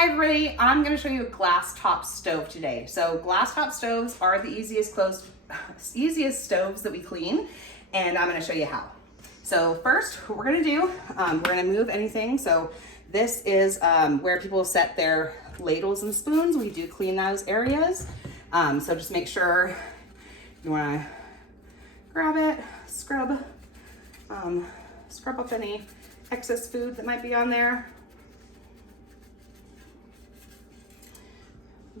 Hi everybody, I'm going to show you a glass top stove today. So glass top stoves are the easiest stoves that we clean, and I'm going to show you how. So first, what we're going to do, we're going to move anything. So this is where people set their ladles and spoons. We do clean those areas. So just make sure you want to grab it, scrub up any excess food that might be on there.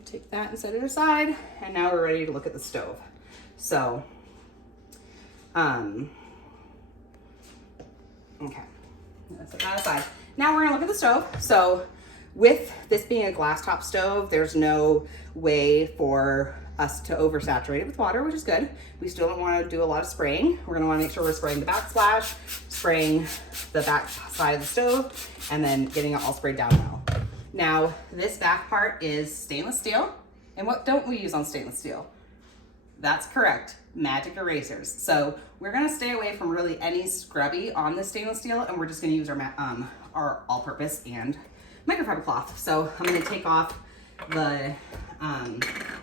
Take that and set it aside, and now we're ready to look at the stove. So, okay, set that aside. Now we're gonna look at the stove. So, with this being a glass top stove, there's no way for us to oversaturate it with water, which is good. We still don't want to do a lot of spraying. We're gonna want to make sure we're spraying the backsplash, spraying the back side of the stove, and then getting it all sprayed down well. Now, this back part is stainless steel. And what don't we use on stainless steel? That's correct, magic erasers. So we're gonna stay away from really any scrubby on the stainless steel, and we're just gonna use our all-purpose and microfiber cloth. So I'm gonna take off the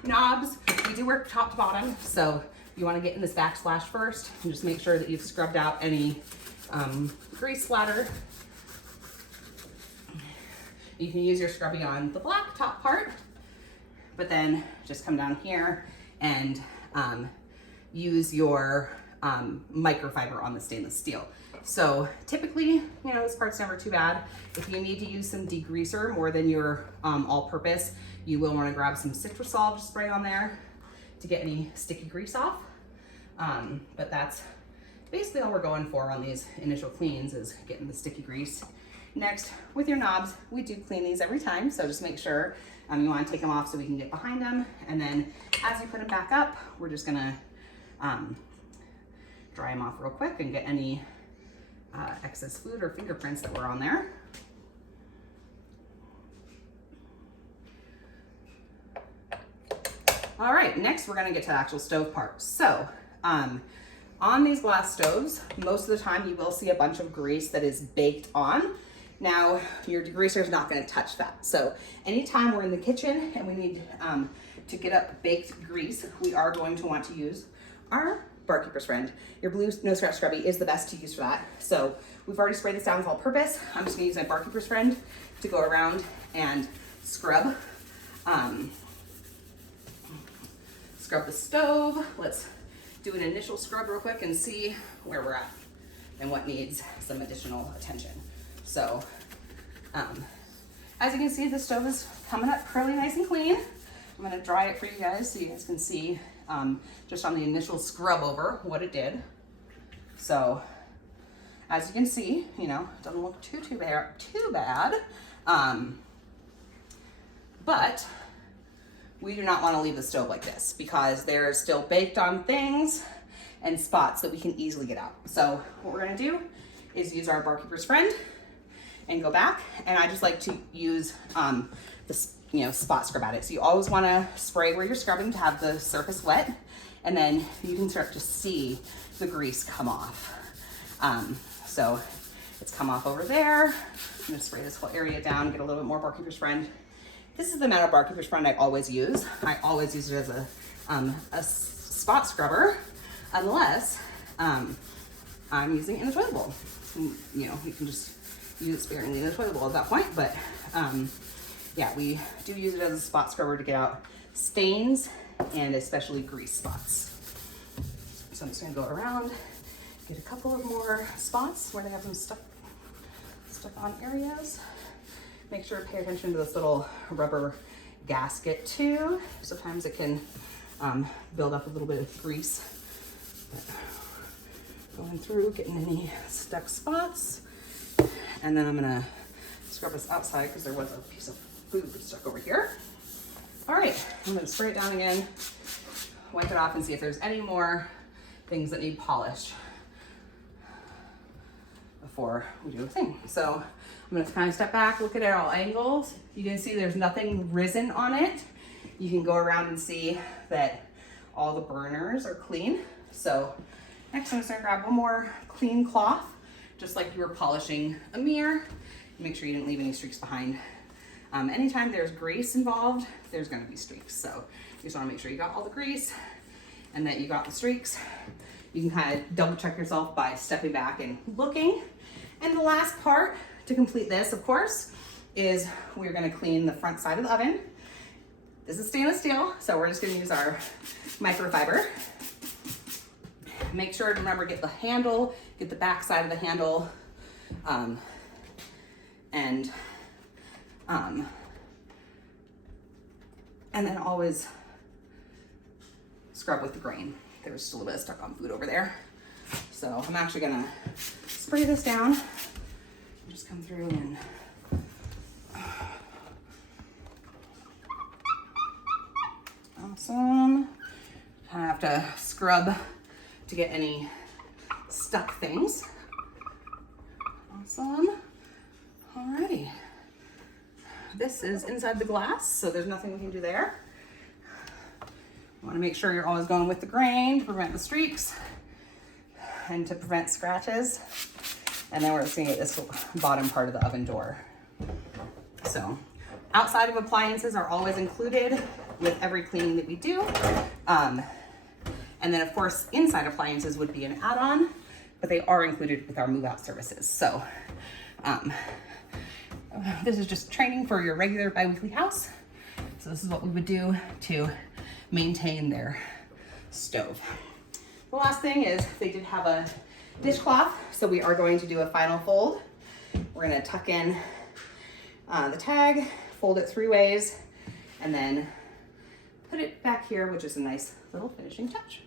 knobs. We do work top to bottom, so you wanna get in this backsplash first and just make sure that you've scrubbed out any grease splatter. You can use your scrubby on the black top part, but then just come down here and use your microfiber on the stainless steel. So typically, you know, this part's never too bad. If you need to use some degreaser more than your all-purpose, you will want to grab some Citrusol to spray on there to get any sticky grease off. But that's basically all we're going for on these initial cleans, is getting the sticky grease. Next, with your knobs, we do clean these every time, so just make sure you want to take them off so we can get behind them. And then as you put them back up, we're just gonna dry them off real quick and get any excess food or fingerprints that were on there. All right, next we're gonna get to the actual stove part. So, on these glass stoves, most of the time you will see a bunch of grease that is baked on. Now, your degreaser is not going to touch that. So anytime we're in the kitchen and we need to get up baked grease, we are going to want to use our Barkeeper's Friend. Your blue No Scratch Scrubby is the best to use for that. So we've already sprayed this down with all purpose. I'm just going to use my Barkeeper's Friend to go around and scrub. Scrub the stove. Let's do an initial scrub real quick and see where we're at and what needs some additional attention. So, as you can see, the stove is coming up really nice and clean. I'm gonna dry it for you guys so you guys can see just on the initial scrub over what it did. So, as you can see, you know, it doesn't look too bad. But we do not want to leave the stove like this because there are still baked on things and spots that we can easily get out. So what we're gonna do is use our Barkeeper's Friend and go back, and I just like to use this, you know, spot scrub at it. So you always want to spray where you're scrubbing to have the surface wet, and then you can start to see the grease come off. So it's come off over there. I'm gonna spray this whole area down, get a little bit more Barkeeper's Friend. This is the amount of Barkeeper's Friend I always use. I always use it as a spot scrubber, unless I'm using it in a toilet bowl. And, you know, you can just use it sparingly in a toilet bowl at that point, but yeah, we do use it as a spot scrubber to get out stains and especially grease spots. So I'm just gonna go around, get a couple of more spots where they have some stuck on areas. Make sure to pay attention to this little rubber gasket too. Sometimes it can build up a little bit of grease. But going through, getting any stuck spots. And then I'm gonna scrub this outside because there was a piece of food stuck over here. All right, I'm gonna spray it down again, wipe it off and see if there's any more things that need polished before we do a thing. So I'm gonna kind of step back, look at it at all angles. You can see there's nothing risen on it. You can go around and see that all the burners are clean. So next I'm just gonna grab one more clean cloth, just like you were polishing a mirror. Make sure you didn't leave any streaks behind. Anytime there's grease involved, there's gonna be streaks. So you just wanna make sure you got all the grease and that you got the streaks. You can kind of double check yourself by stepping back and looking. And the last part to complete this, of course, is we're gonna clean the front side of the oven. This is stainless steel, so we're just gonna use our microfiber. Make sure to remember, get the handle, get the back side of the handle, and then always scrub with the grain. There's just a little bit stuck on food over there. So I'm actually gonna spray this down. Just come through and awesome. I have to scrub to get any stuck things. Awesome. Alrighty. This is inside the glass, so there's nothing we can do there. You want to make sure you're always going with the grain to prevent the streaks and to prevent scratches. And then we're just gonna get this bottom part of the oven door. So outside of appliances are always included with every cleaning that we do. And then of course, inside appliances would be an add-on, but they are included with our move-out services. So this is just training for your regular bi-weekly house. So this is what we would do to maintain their stove. The last thing is they did have a dishcloth, so we are going to do a final fold. We're gonna tuck in the tag, fold it 3 ways, and then put it back here, which is a nice little finishing touch.